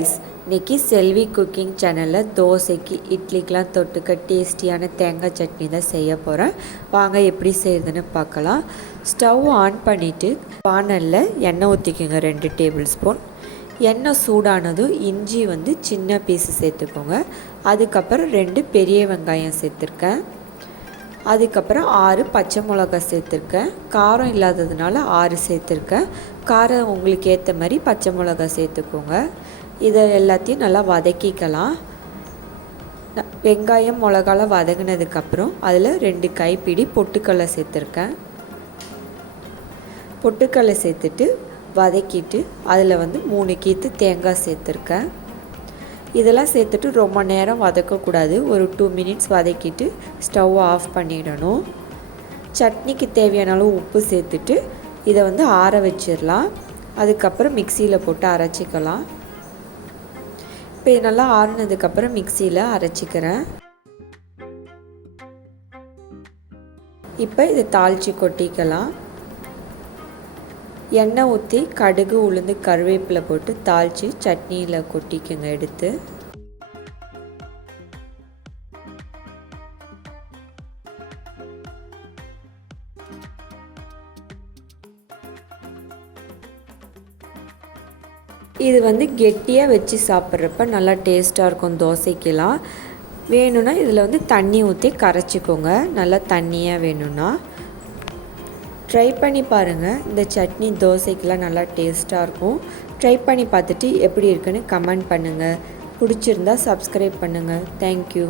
Guys, இன்றைக்கி செல்வி cooking சேனலில் தோசைக்கு இட்லிக்கெலாம் தொட்டுக்க டேஸ்டியான தேங்காய் சட்னி தான் செய்ய போகிறேன். வாங்க எப்படி செய்யுதுன்னு பார்க்கலாம். ஸ்டவ் ஆன் பண்ணிவிட்டு பானலில் எண்ணெய் ஊற்றிக்கோங்க 2 டேபிள் ஸ்பூன். எண்ணெய் சூடானதும் இஞ்சி சின்ன பீஸு சேர்த்துக்கோங்க. அதுக்கப்புறம் 2 பெரிய வெங்காயம் சேர்த்துருக்கேன். அதுக்கப்புறம் 6 பச்சை மிளகாய் சேர்த்துருக்கேன். காரம் இல்லாததுனால 6 சேர்த்துருக்கேன். காரம் உங்களுக்கு ஏற்ற மாதிரி பச்சை மிளகாய் சேர்த்துக்கோங்க. இதை எல்லாத்தையும் நல்லா வதக்கிக்கலாம். வெங்காயம் மிளகாலாம் வதங்கினதுக்கப்புறம் அதில் 2 கைப்பிடி பொட்டுக்கடலை சேர்த்துருக்கேன். பொட்டுக்கடலை சேர்த்துட்டு வதக்கிட்டு அதில் 3 கீத்து தேங்காய் சேர்த்துருக்கேன். இதெல்லாம் சேர்த்துட்டு ரொம்ப நேரம் வதக்கக்கூடாது. ஒரு 2 மினிட்ஸ் வதக்கிட்டு ஸ்டவ் ஆஃப் பண்ணிடணும். சட்னிக்கு தேவையான அளவு உப்பு சேர்த்துட்டு இதை ஆற வச்சிடலாம். அதுக்கப்புறம் மிக்சியில் போட்டு அரைச்சிக்கலாம். இப்போ இது நல்லா ஆறினதுக்கப்புறம் மிக்சியில் அரைச்சிக்கிறேன். இப்போ இதை தாளித்து கொட்டிக்கலாம். எண்ணெய் ஊற்றி கடுகு உளுந்து கருவேப்பிலை போட்டு தாளித்து சட்னியில் கொட்டிக்குங்க எடுத்து. இது கெட்டியாக வச்சு சாப்பிட்றப்ப நல்லா டேஸ்ட்டாக இருக்கும். தோசைக்கெலாம் வேணும்னா இதில் தண்ணி ஊற்றி கரைச்சிக்கோங்க. நல்லா தண்ணியாக வேணும்னா ட்ரை பண்ணி பாருங்கள். இந்த சட்னி தோசைக்கெலாம் நல்லா டேஸ்ட்டாக இருக்கும். ட்ரை பண்ணி பார்த்துட்டு எப்படி இருக்குன்னு கமெண்ட் பண்ணுங்கள். பிடிச்சிருந்தா சப்ஸ்கிரைப் பண்ணுங்கள். தேங்க்யூ.